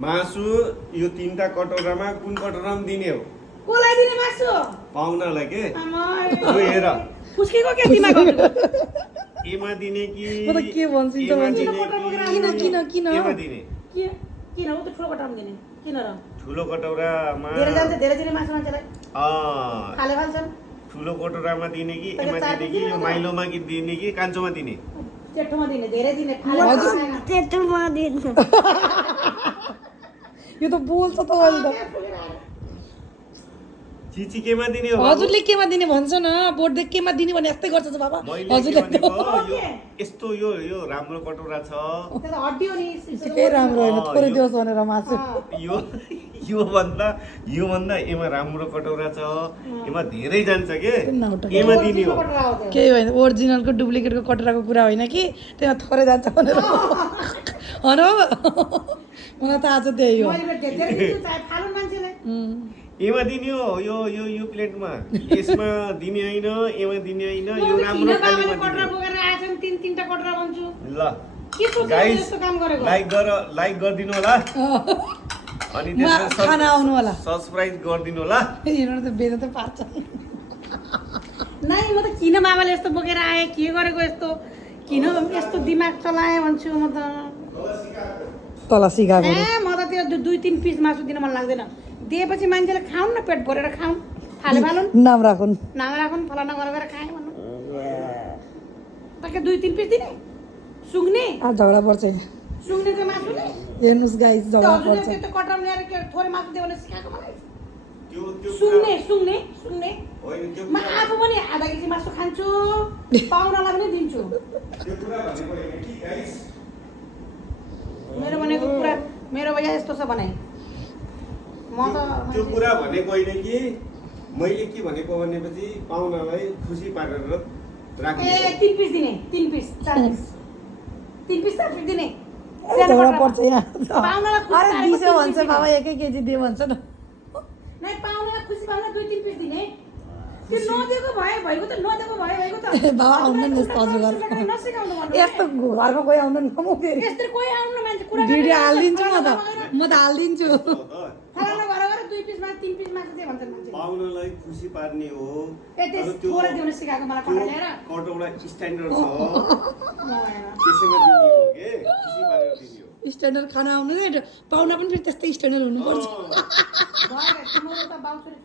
मासु यो 3टा कटौरामा कुन कटौरामा दिने हो? कोलाई दिने मासु? पाहुनालाई के? आमाइ। यो हेर। फुस्केको के दिमाग गर्नु? एमा दिने कि म त के भन्छु एमा त दिने किन एमा दिने? किन हो त ठुलो कटाउन दिने? किन र? ठुलो कटौरामा धेरै जान्छ धेरै दिने मासु मान्छेलाई खाले फाल्छन्। ठुलो कटौरामा दिने कि एमा दिने कि यो माइलोमा कि दिने कि कान्छोमा दिने? चेटोमा दिने धेरै दिने फाले हजुर। त्यत्रोमा दिन्छ यो त बोल्छ त अहिले त चिची केमा दिने हो? हजुरले केमा दिने भन्छ न बोर्ड देख केमा दिने भने यस्तै गर्छ त बाबा मैले हजुरले के भनेको, यो यस्तो यो राम्रो कटौरा छ। त्यो त हड्डी हो नि। के राम्रो होइन थोरै दियोस् भनेर मासु यो भन्दा एमा राम्रो कटौरा छ। एमा धेरै जान्छ के? नाउटा एमा दिने हो। केही होइन ओरिजिनलको डुप्लिकेटको कटराको कुरा होइन कि त्यहाँ थोरै जान्छ भनेर हो न मलाई त आज त्यही हो मैले धेरै दिन्छु चाहे फालुन् मान्छेले। एमा दिने हो यो प्लेटमा। यसमा दिने होइन, एमा दिने होइन, यो राम्रो खालीमा कटरा दिने। बोकेर आएछन् तीनटा कटरा भन्छु। ल के सोचेर गाइस यस्तो काम गरेको? लाइक गरिदिनु होला अनि त्यसमा खाना आउनु होला सब्स्क्राइब गरिदिनु होला। यिनीहरू त बेच्न त पार्छ नाइ म त किन बाबाले यस्तो बोकेर आए के गरेको यस्तो किन यस्तो दिमाग चलाए भन्छु म त। तल सिकाएको म त त्यो 2-3 पिस मासु दिन मन लाग्दैन। दिएपछि मान्छेले खाउन् न पेट भरेर खाउन् फाले फालुन् नाम राखुन् नाम राखुन् फलाना गरेर खाए भन्नु। ताके 2-3 पिस दिने सुँग्ने झगडा पर्छ सुँग्नेको मासुले हेर्नुहोस् गाइस झगडा हजुरले पर्छ त्यो कटरा ल्याएर के थोरै मासु दियो भने सिकाएको मलाई। त्यो सुँग्ने होइन, त्यो म आफू पनि आधा केजी मासु खान्छु पाहुनालाई पनि दिन्छु। त्यो कुरा भनेको होइन कि गाइस। मेरो भनेको कुरा मेरो भैया यस्तो छ भने म त त्यो कुरा भनेको होइन कि मैले के भनेको भनेपछि पाहुनालाई खुसी पारेर राख्ने। 3 पिस दिने 3 पिस 4 पिस 3 पिस 4 पिस दिने झगडा पर्छ यहाँ पाहुनालाई खुसी अरे पारेको 20 3 भन्छ पिस बाबा दिने। 1 केजी दे भन्छ न नै पाहुनालाई खुसी पार्न 2-3 पिस दिने। त्यो नदिएको भए भएको त नदिएको भए भएको त बाबा आउनु नि यस्तो हजुर नसिकाउनु भन्नु। यस्तो घरमा कोही आउनु नि म फेरि यस्तै कोही आउनु न मान्छे कुरा भिडियो हालिदिन्छु म त हालिदिन्छु फलाना घर 2 पिस मासु 3 पिस मासु दिए भन्छन् मान्छे। पाहुनालाई खुसी पार्ने हो। त्यस थोरै दिउन सिकाएको मलाई कटरा ल्याएर कटौरा स्ट्यान्डर्ड छ, नआएर। त्यसैमा दिने हो के? खुसी पारेर दिने हो। स्ट्यान्डर्ड खाना आउनु पाहुना पनि फेरि त्यस्तै स्ट्यान्डर्ड हुनुपर्छ भएर तिम्रो त बाउ छोरी